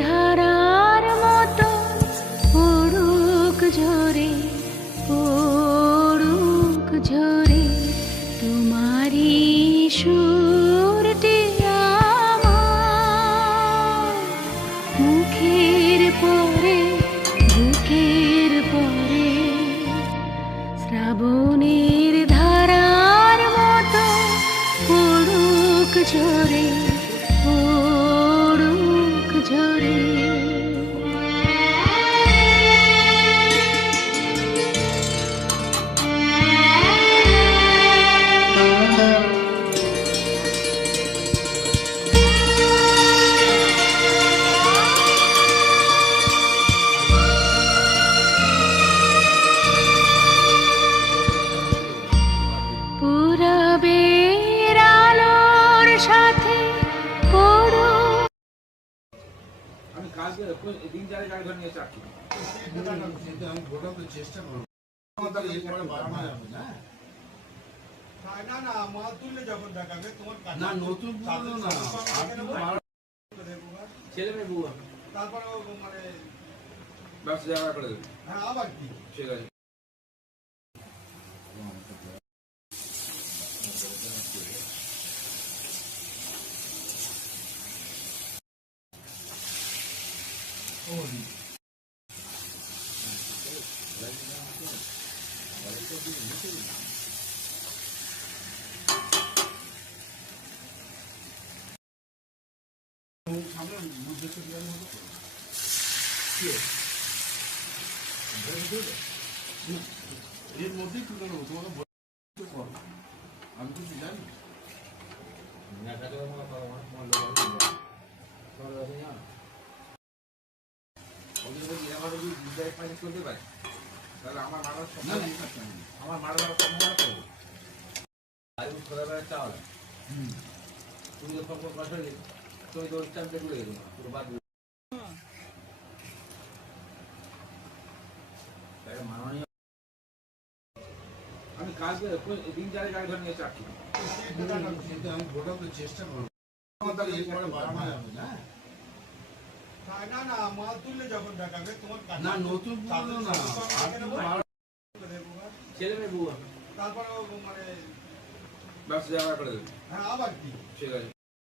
ধারার মতো পড়ুক ঝরে তোমারি সুরটি আমার মুখের পরে বুকের পরে শ্রাবণের ধারার মতো পড়ুক ঝরে পুরবের আলোর সাথে পড়ো। আমি কাজ দিন চারে গাড়ি ধরে নিয়ে চাচ্ছি আমি গোটা তো চেষ্টা করবো না মাল তুললে যখন দেখাবে তোমার না নতুন না ছেলে মেয়ে বউ তারপরে মানে ব্যবসা জায়গা করে দেবে। হ্যাঁ আবার কি ঠিক আছে এর মধ্যেই তুলে নেবো তোমাকে আমি তো জানি করতে পারে তাহলে আমার মারার সম্ভাবনা করবো চাওয়া তুমি যখন তুমি তো চান্সে ঘুরে গেছো না পুরো বাদ মাননীয় আমি কাজ দিন চারে গাড়ি ধরে নিয়ে চাচ্ছি আমি গোটা তো চেষ্টা করবো এরপরে বাড়ানো যাবে না না মাল তুললে যখন দেখাবে তোমার না নতুন না ছেলে মেয়ে বউ তারপরে মানে ব্যবসা জায়গা করে দেবে। হ্যাঁ আবার কি ঠিক আছে